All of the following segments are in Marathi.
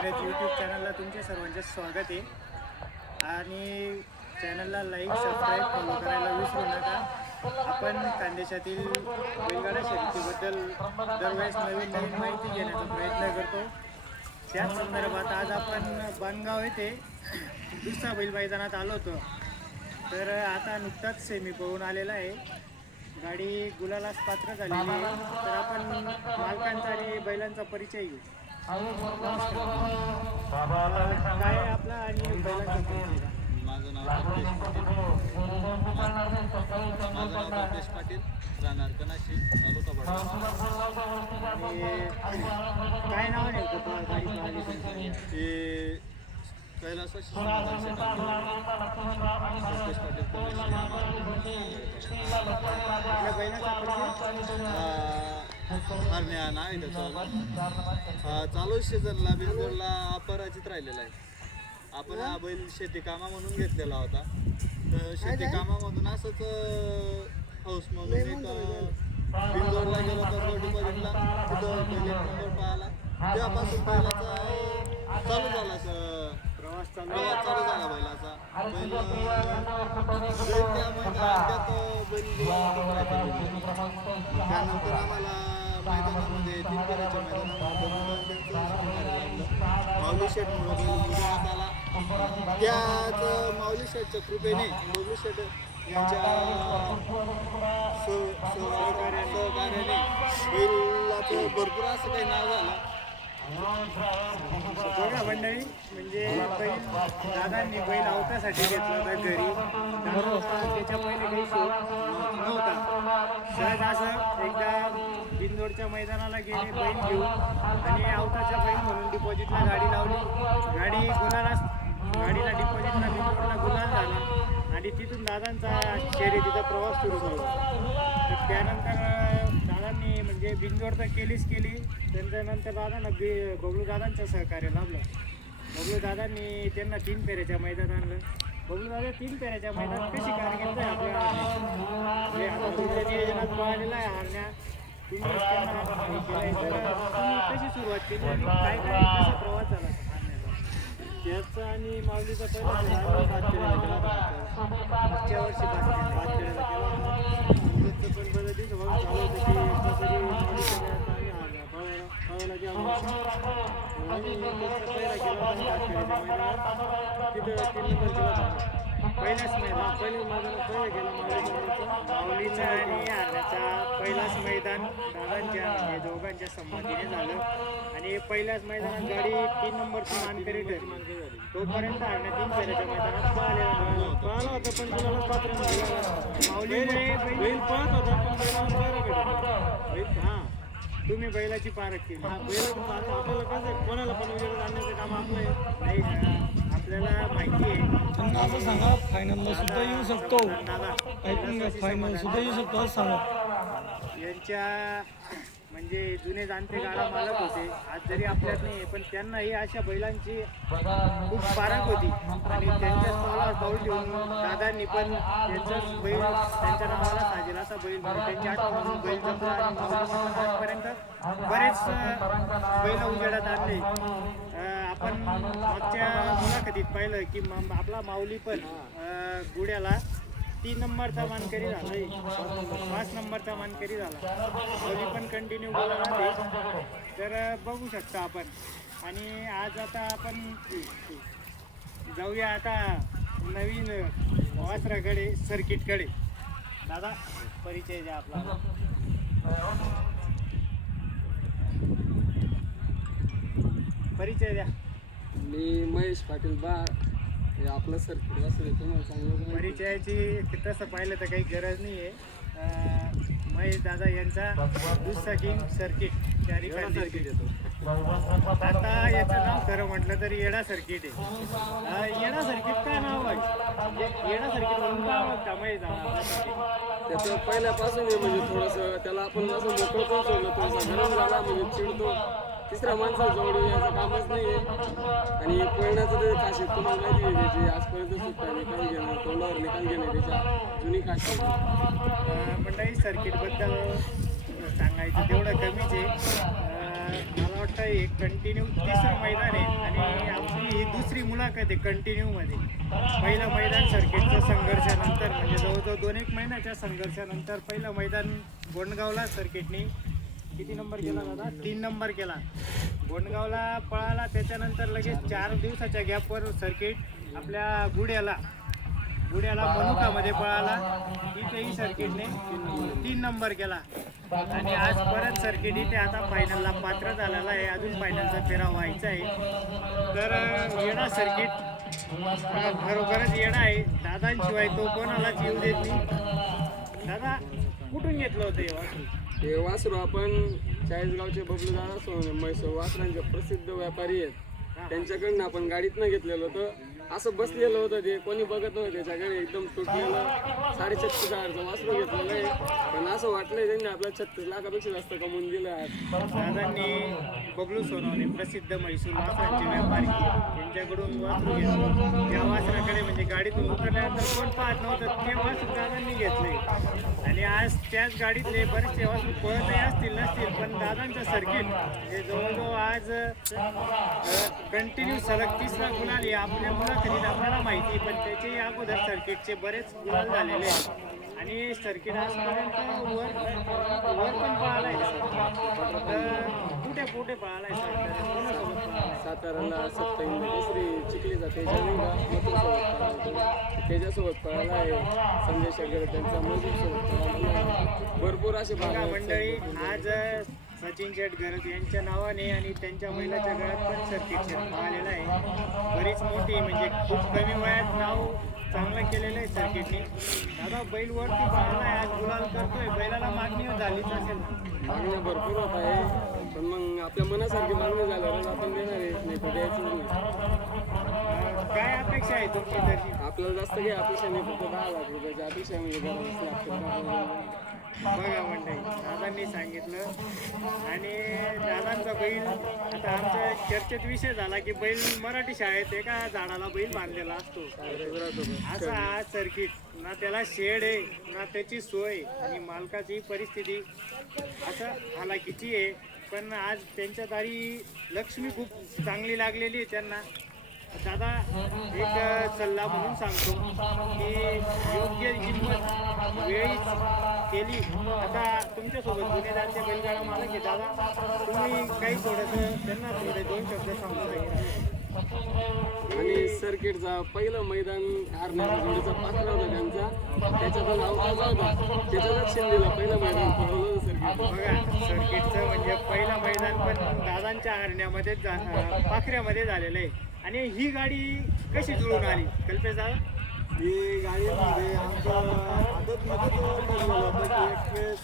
शर्यत यूट्यूब चॅनलला तुमचे सर्वांचे स्वागत आहे. आणि चॅनलला लाईक सबस्क्राईब फॉलो करायला विसरू नका. आपण खानदेशातील बैलगाडा शर्यतीबद्दल दरवेळेस नवीन नवीन माहिती घेण्याचा प्रयत्न करतो. त्याच संदर्भात आज आपण बांधगाव येथे दुसरा बैल मैदानात आलो होतो. तर आता नुकताच सेमी पळून आलेला आहे. गाडी गुलालास पात्र झालेली आहे. तर आपण मालकांचा आणि बैलांचा परिचय घेऊ. काय आपला आणि बैलांचा परिचय? माझं नाव रुपेश पाटील, राहणार कनाशी, तालुका बडगाव. काय नाव आहे गाडी? हे कैलासाशी रुपेश पाटील कनाशी. आपल्या बैलाचा परिचय? हरण्या नाव आहे त्याचं. चालू सीझनला बिंदूरला अपराजित राहिलेला आहे. आपण हा बैल शेती कामा म्हणून घेतलेला होता. तर शेती कामामधून असंच हाऊस म्हणून एक बिंदोरला गेलो होता. डिपॉझिटला तिथं पहिले नंबर पाहायला. तेव्हापासून बैलाचा चालू झाला प्रवास चालू झाला बैलाचा. बैल त्यानंतर आम्हाला मैदानामध्ये 3 फेऱ्याच्या मैदानामध्ये माऊली शेठमुळं बैल मुलात आला. त्याच माऊली शेठच्या कृपेने माऊली शेठ यांच्या सहकार्याने बैलाचं भरपूर असं काही नाव झालं. बघा मंडळी, म्हणजे बैल दादांनी बैल अवतासाठी घेतला होता घरी. त्याच्या पहिले काही नव्हता. सहज असं एकदा बिंदोडच्या मैदानाला गेले बैल घेऊन आणि अवताच्या बैल म्हणून डिपॉझिटला गाडी लावली. गाडीला डिपॉझिटला बिंदोडला गुलाल झाला आणि तिथून दादांचा शर्यतीचा प्रवास सुरू झाला. तर त्यानंतर दादांनी म्हणजे बिंदोड तर केलीच केली. त्याच्यानंतर दादांना बबलू दादांचं सहकार्य लाभलं. बबलू दादांनी त्यांना 3 फेऱ्याच्या मैदानात आणलं. बबलू दादा 3 फेऱ्याच्या मैदानात कशी कारकीर्द आहे आपल्या म्हणजे आता तुमच्या नियोजनात पाहिलेला आहे हरण्या. तुम्ही त्यांना केलं तुम्ही कशी सुरुवात केली आणि काय काय कसा प्रवास झाला हरण्याचा? त्याचा आणि माऊलीचा पहिला मागच्या वर्षी पाचखेड्याला केला होता. पण बरं दिवस भाऊ चालू होतं की कसरी पळवला की आम्ही पहिला केला होता पाचखेड्याच्या मैदानात. तिथं 3 नंबर केला होता. पहिल्याच मैदान पहिल्या मैदानात पहिला गेला माऊलीचा आणि हरण्याचा पहिलाच मैदान दादांच्या म्हणजे दोघांच्या संमतीने झालं. आणि पहिल्याच मैदानात गाडी 3 नंबरची मानकरी ठरली. तोपर्यंत हरण्या 3 फेऱ्याच्या मैदानात पाहिला होता. पण गुलाला पात्र झाला. माऊलीमुळे बैल पळत होता पण बैलाला पायरा भेटत. हां, तुम्ही बैलाची पारख केली. बैलाचं पात्र आपल्याला कसं कोणाला पण वगैरे आणण्याचं काम आपलं आहे. नाही, आपल्याला माहिती आहे. त्यांना असं सांगा फायनलला सुद्धा येऊ शकतो. दादा ऐकून घ्या, फायनल सुद्धा येऊ शकतो असं सांगा. यांच्या म्हणजे जुने जाणते गाडा मालक होते. आज जरी आपल्यात नाही पण त्यांनाही अशा बैलांची खूप पारख होती. आणि त्यांच्याच नावाला पाऊल ठेवून दादांनी पण त्यांचाच बैल त्यांच्या नावाला साजेल असा बैल म्हणजे त्यांच्या आठवण बैल जमला. आणि आजपर्यंत बरेच बैल उजेडात आणले. आपण मागच्या मुलाखतीत पाहिलं की आपला माऊली पण गुड्याला 3 नंबरचा मानकरी झाला. 5 नंबरचा मानकरी झाला. माऊली पण कंटिन्यू बोलायला आले. तर बघू शकता आपण. आणि आज आता आपण जाऊया आता नवीन वासराकडे, सर्किटकडे. दादा परिचय द्या आपला. परिचय द्या. मी महेश पाटील हे आपलं सर्किट वासर आहे. तुम्हाला सांगू परिचयाची तसं पाहिलं तर काही गरज नाही आहे. महेश दादा यांचा दुसरा किंग सर्किट सर्किट येतो. आता याचं नाव खरं म्हटलं तरी येडा सर्किट आहे. येडा सर्किट काय नाव आहे? येडा सर्किट म्हणून काय वाटतं महेश दादा? त्याचं पहिल्यापासून म्हणजे थोडंसं त्याला आपण असं मोकळं पण सोडलं. थोडंसं गरम झाला म्हणजे चिडतो. तिसऱ्या माणसाला जोडून याचं कामच नाही आहे. आणि पळण्याचं ते खासियत तुम्हाला माहिती आहे त्याची. आजपर्यंत सुट्टा निकाल घेणं, तोंडावर निकाल घेणं त्याच्या जुनी खासियत. मंडळी सर्किटबद्दल सांगायचं तेवढं कमीच आहे. मला वाटतं हे कंटिन्यू तिसरं मैदान आहे आणि आपली ही दुसरी मुलाखत आहे कंटिन्यूमध्ये. पहिलं मैदान सर्किटच्या संघर्षानंतर म्हणजे जवळजवळ 2-1 महिन्याच्या संघर्षानंतर पहिलं मैदान गोंडगावला सर्किटने किती नंबर केला दादा? 3 नंबर केला. गोंडगावला पळाला, त्याच्यानंतर लगेच 4 दिवसाच्या गॅपवर सर्किट आपल्या गुड्याला मनुकामध्ये पळाला. तिथेही सर्किटने 3 नंबर केला आणि आज परत सर्किट इथे आता फायनलला पात्र झालेला आहे. अजून फायनलचा फेरा व्हायचा आहे. तर येणा सर्किट खरोखरच येणा आहे. दादांशिवाय तो कोणालाच येऊ देत नाही. दादा कुठून घेतलं होतं हे वासरू? हे वासरू आपण चाळीसगावचे बबलू दादा सोने म्हैसूर वासरांचे प्रसिद्ध व्यापारी आहेत, त्यांच्याकडनं आपण गाडीतनं घेतलेलं होतं. असं बसलेलं होतं ते, कोणी बघत नव्हतं त्याच्याकडे. एकदम तुटलेलं 36,000चं वासरू घेतलेलं आहे, पण असं वाटलंय त्यांनी आपल्याला 36 लाखापेक्षा जास्त कमवून दिलं आहे. दादांनी बबलू सोनवणे प्रसिद्ध म्हैसूर वासरांचे व्यापारी त्यांच्याकडून वासरू घेतलं. त्या वासराकडे म्हणजे गाडीतून उतरल्यानंतर कोण पाहत नव्हतं, ते वासरू दादांनी घेतले आणि आज त्याच गाडीतले बरेचसे वासरू पळतही असतील नसतील, पण दादांचं सर्किट हे जवळजवळ आज कंटिन्यू सलग 30रा गुलाल आहे. आपल्या मुलाखतीत आपल्याला माहिती, पण त्याच्याही अगोदर सर्किटचे बरेच गुलाल झालेले आहेत आणि सर्किट आजपर्यंत वर पण पळालाय. तर कुठे पळालाय साताऱ्याला 27 तिसरी चिखलीचा तेजा नाही का, मथुरसोबत तेजासोबत पळाला आहे. संजय शगर त्यांचा मजूरसोबत पळाला आहे. भरपूर असे बघा मंडळी, आज सचिन शेट गरज यांच्या नावाने आणि त्यांच्या महिलाच्या गळ्यात पण सर्किट शेट आलेलं आहे. बरीच मोठी म्हणजे खूप कमी वयात नाव चांगलं केलेलं आहे सर्किटने. दादा बैल वरती पाहलाय, आज गुलाल करतोय, बैलाला मागणी झालीच असेल ना? मागण्या भरपूर होत आहे, पण मग आपल्या मनासारखी मागणी झाल्यावर आपण देणार आहे, नाही तर द्यायचं नाही. काय अपेक्षा आहे तुमची तशी? आपल्याला जास्त काही अपेक्षा नाही, फक्त 10 लाख रुपयाची अपेक्षा म्हणजे करावंच लागतं. बघा मंडळी, दादांनी सांगितलं आणि दादांचा बैल आता आमच्या चर्चेत विषय झाला की बैल मराठी शाळेत एका झाडाला बैल बांधलेला असतो. असा हा सर्किट, ना त्याला शेड आहे ना त्याची सोय आणि मालकाची परिस्थिती असं हालाकीची आहे. पण आज त्यांच्या दारी लक्ष्मी खूप चांगली लागलेली आहे त्यांना. दादा एक सल्ला म्हणून सांगतो की योग्य किंमत वेळीच केली. आता तुमच्यासोबत गुन्हेगारचे बैलगाडा मालक आहे दादा, तुम्ही काही थोडंसं त्यांना थोडे 2 शब्द सांगू शकता. आणि सर्किटचा पहिलं मैदान हरण्याचा जोडीचा पाखरा होता त्यांचा, त्याच्यात नाव होता, त्याच्यातच शिंदेला पहिलं मैदान पळवलं सर्किट. बघा सर्किटचं म्हणजे पहिलं मैदान पण दादांच्या हरण्यामध्येच पाखऱ्यामध्ये झालेलं आहे. आणि ही गाडी कशी जुळून आली कल्पेश दादा? ही गाडीमध्ये आमचं आदतमध्येच ठरलेलं होतं की एक वेळेस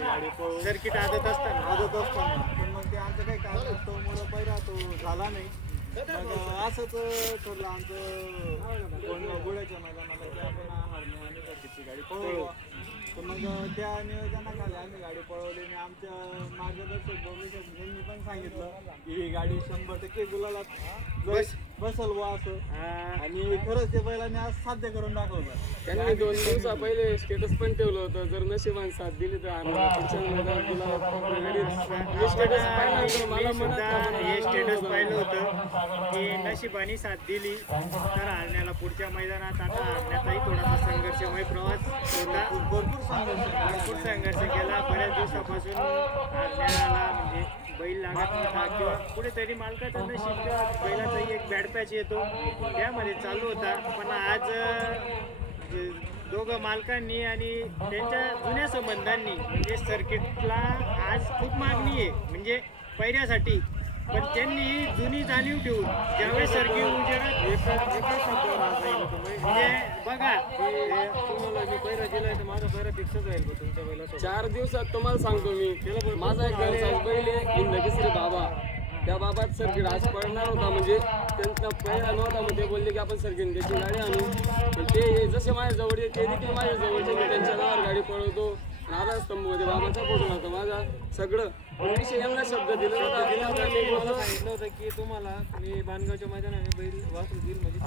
गाडी पळून सर्किट आदत असताना पण मग ते आमचं काही कारणास्तवमुळं पहिला तो झाला नाही. मग असंच ठरलं आमचं गोळ्याच्या मैदानाला की आपण हरणे आणि सर्किटची गाडी पळवू. तर मग त्या नियोजनाखाली आम्ही गाडी पळवली आणि आमच्या मार्गदर्शक भूमिकेत यांनी पण सांगितलं की ही गाडी 100% गुलालात बसल वा असं. आणि खरंच ते बैलांनी आज साध्य करून दाखवलं. त्यांनी 2 दिवसा पहिले स्टेटस पण ठेवलं होतं, जर नशिबाने साथ दिली तर स्टेटस पाहिलं होतं की नशिबाने साथ दिली तर हरण्याला पुढच्या मैदानात आता हरण्याचाही थोडासा संघर्षमय प्रवास होता. भरपूर संघर्ष केला. बऱ्याच दिवसापासून हरण्याला म्हणजे बैल लागत नव्हता किंवा कुठेतरी मालकाचं नशीब किंवा बैलाचाही एक बॅड पॅच येतो त्यामध्ये चालू होता. पण आज दोघं मालकांनी आणि त्यांच्या जुन्या संबंधांनी म्हणजे सर्किटला आज खूप मागणी आहे म्हणजे पहिऱ्यासाठी, पण त्यांनी जुनी जाणीव ठेवून ज्यावेळेस सर्किट उजेडात म्हणजे बघा तुम्हाला मी पहिरा दिलाय तर माझा पहिरा फिक्सच राहील तुमच्या पहिला 4 दिवसात तुम्हाला सांगतो मी. माझा एक घरचा बैल आहे हिंदकेसरी बाबा, त्या बाबात सर्किट आज पडणार होता, म्हणजे त्यांचा पहिला नव्हता, मग ते बोलले की आपण सर्किट त्याची गाडी आणू. पण ते जसे माझ्या जवळ ते देखील माझ्या जवळचे, मी त्यांच्या नावावर गाडी पळवतो. आधारस्तंभमध्ये बाबाचा फोटो होता माझा सगळं. विषय एवढा शब्द दिला होता, मला सांगितलं होतं की तुम्हाला मी बांधगावच्या मैदानाने बैल वासरू देईल म्हणजे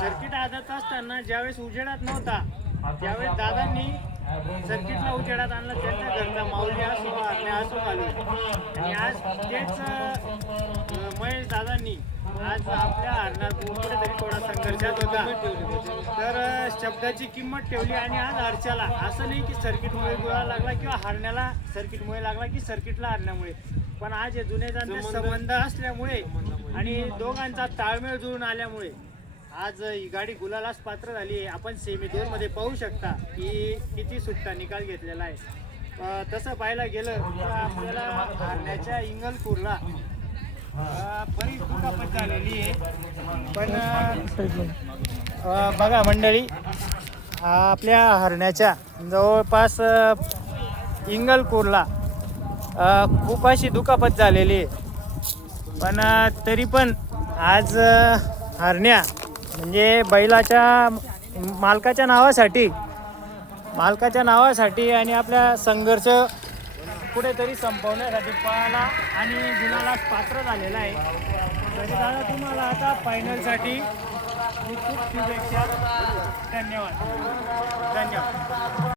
सर्किट आदत असताना ज्यावेळेस उजेडात नव्हता त्यावेळेस दादांनी सर्किटला उजेडात आणलं, त्यांच्या घरचा माऊली असो हरण्या असो घालून. आणि आज तेच महेश दादांनी आज आपल्या हरणार कुठेतरी थोडा संघर्षात होता, तर शब्दाची किंमत ठेवली. आणि आज हर्षाला असं नाही की सर्किटमुळे गुळा लागला किंवा हरण्याला सर्किटमुळे लागला की सर्किटला हरण्यामुळे, पण आज हे जुने जाणते संबंध असल्यामुळे आणि दोघांचा ताळमेळ जुळून आल्यामुळे आज ही गाडी गुलालास पात्र झाली आहे. आपण सेमी 2 मध्ये पाहू शकता की किती सुट्टा निकाल घेतलेला आहे. तसं पाहायला गेलं तर आपल्याला हरण्याच्या इंगलपूरला बरीच दुखापत झालेली आहे. पण बघा मंडळी, आपल्या हरण्याच्या जवळपास इंगलपूरला खूप अशी दुखापत झालेली आहे. पण तरी पण आज हरण्या म्हणजे बैलाच्या मालकाच्या नावासाठी आणि आपल्या संघर्ष कुठेतरी संपवण्यासाठी पळाला आणि गुलाला पात्र झालेला आहे. तरी दादा तुम्हाला आता फायनलसाठी खूप खूप शुभेच्छा. धन्यवाद.